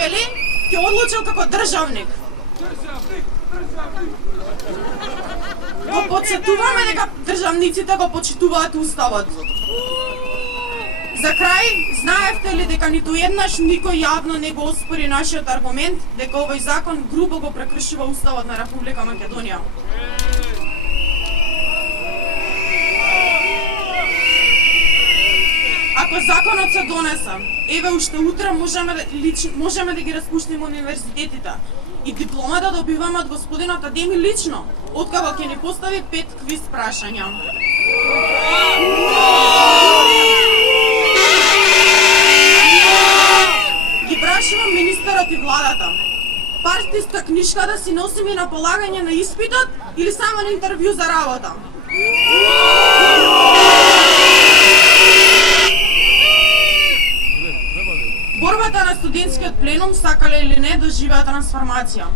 вели, ќе одлучил како државник. Го подсетуваме дека државниците го почитуваат уставот. За крај, знаевте ли дека ниту еднаш никој јавно не го оспори нашиот аргумент дека овој закон грубо го прекршува уставот на Република Македонија? Ако законот се донесе, еве уште утре можеме да ги распуштиме универзитетите и дипломата добиваме од господинот Адеми лично, откако ќе ни постави 5 квиз прашања. Ги прашувам министерот и владата. Партиска книшка да си носиме на полагање на испитот или само на интервју за работа? Борбата на студентскиот пленум, сакале или не, доживеа трансформација.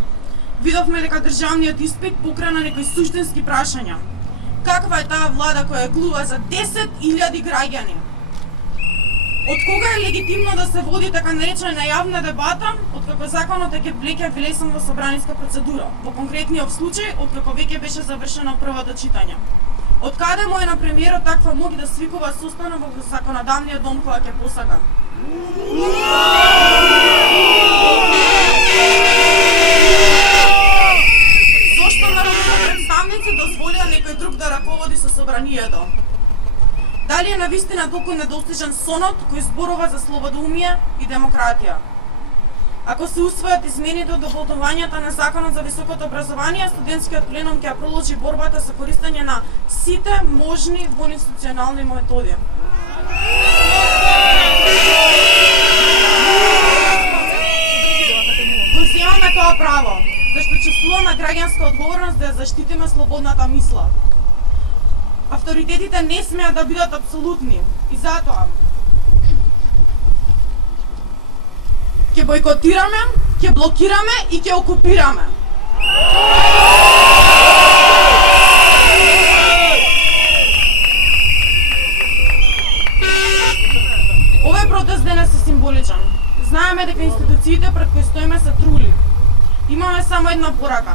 Видовме дека државниот испит покрена некои суштински прашања. Каква е таа влада која глува за 10.000 граѓани? Од кога е легитимно да се води така наречена јавна дебата, откако законот е веќе влесен во собраниска процедура, во конкретниот случај, откако веќе беше завршено првото читање? Од каде му е на премиерот таква моќ да свикува состанок во законодавниот дом кога ќе посака? Зошто народните представници дозволија некој друг да раководи со собранието? Дали е навистина толку недостижен сонот кој зборува за слободоумие и демократија? Ако се усвојат измените од дополнувањата на Законот за високото образование, студентскиот пленум ќе продолжи борбата за користење на сите можни воинституционални методи. Го земаме тоа право, зашто чувствуваме граѓанска одговорност да ја заштитиме слободната мисла. Авторитетите не смеат да бидат апсолутни и затоа ќе бойкотираме, ќе блокираме и ќе окупираме. Овој протест денес е символичен. Знаеме дека институциите пред кои стоиме се трули. Имаме само една порака.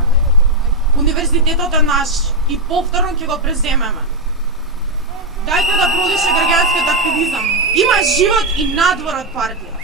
Универзитетот е наш и повторно ќе го преземеме. Дајте да продише граѓанскиот активизам. Има живот и надвор од партија.